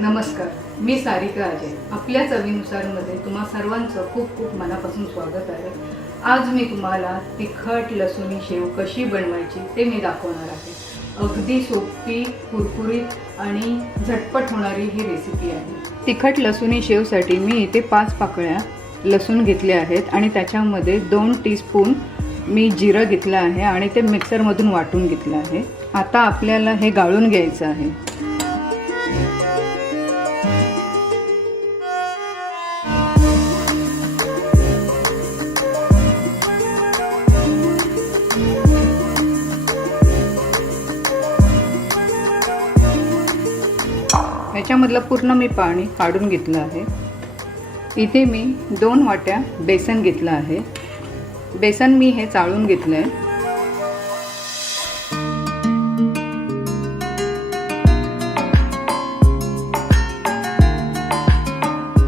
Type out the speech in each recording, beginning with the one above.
नमस्कार, मी सारिका अजय. आपल्या चवीनुसारमध्ये तुम्हा सर्वांचं खूप खूप मनापासून स्वागत आहे. आज मी तुम्हाला तिखट लसूणी शेव कशी बनवायची ते मी दाखवणार आहे. अगदी सोपी, कुरकुरीत आणि झटपट होणारी ही रेसिपी आहे. तिखट लसूणी शेवसाठी मी इथे 5 पाकळ्या लसूण घेतले आहेत आणि त्याच्यामध्ये 2 टीस्पून मी जिरं घेतलं आहे आणि ते मिक्सरमधून वाटून घेतलं आहे. आता आपल्याला हे गाळून घ्यायचं आहे. ह्याच्यामधलं पूर्ण मी पाणी काढून घेतलं आहे. इथे मी 2 वाट्या बेसन घेतलं आहे. बेसन मी हे चाळून घेतलं आहे.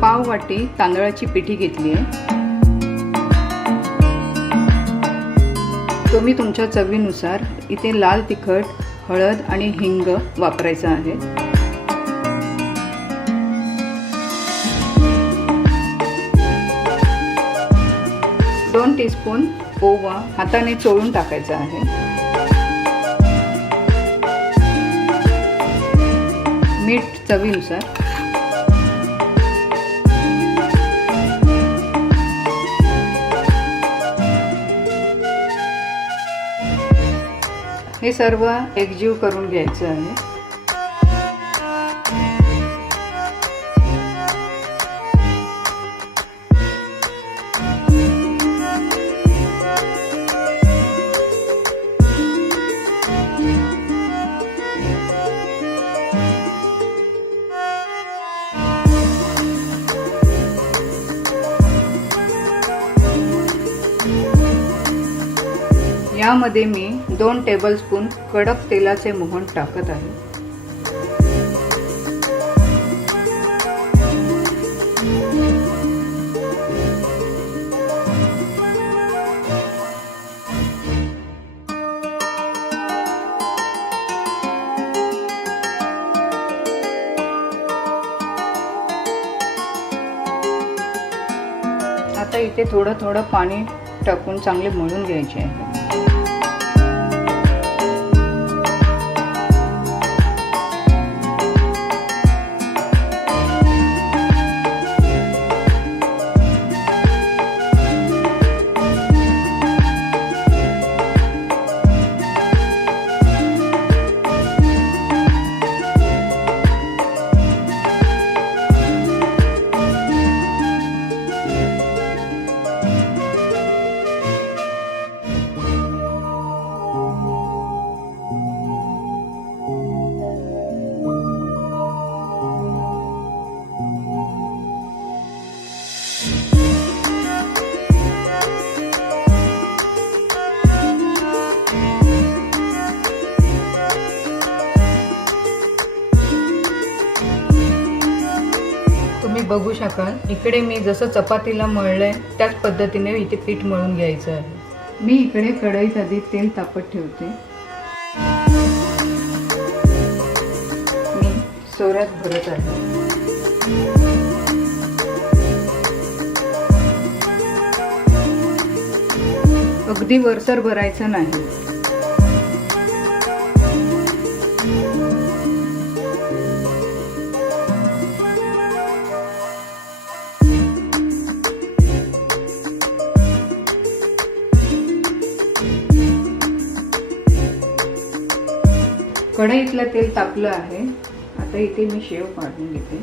पाव वाटी तांदळाची पिठी घेतली आहे. तुम्ही तुमच्या चवीनुसार इथे लाल तिखट, हळद आणि हिंग वापरायचं आहे. 2 टीस्पून ओवा हाताने चोळून टाकायचा आहे. मीठ चवीनुसार. हे सर्व एकजीव करून घ्यायचं आहे. यामध्ये मी 2 टेबलस्पून कडक तेलाचे मोहन टाकत आहे. आता इथे थोडं थोडं पाणी टाकून चांगले मळून घ्यायचे आहे. तुम्ही बघू शकाल, इकडे मी जसं चपातीला मळलंय त्याच पद्धतीने इथे पीठ मळून घ्यायचं आहे. मी इकडे कढईत आधी तेल तापत ठेवते. मी सोऱ्यात भरत आहे. अगदी वरसर भरायचं नाही. कढईतलं तेल तापलं आहे. आता इथे मी शेव काढून घेते.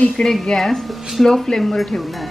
इकडे गॅस स्लो फ्लेमवर ठेवला आहे.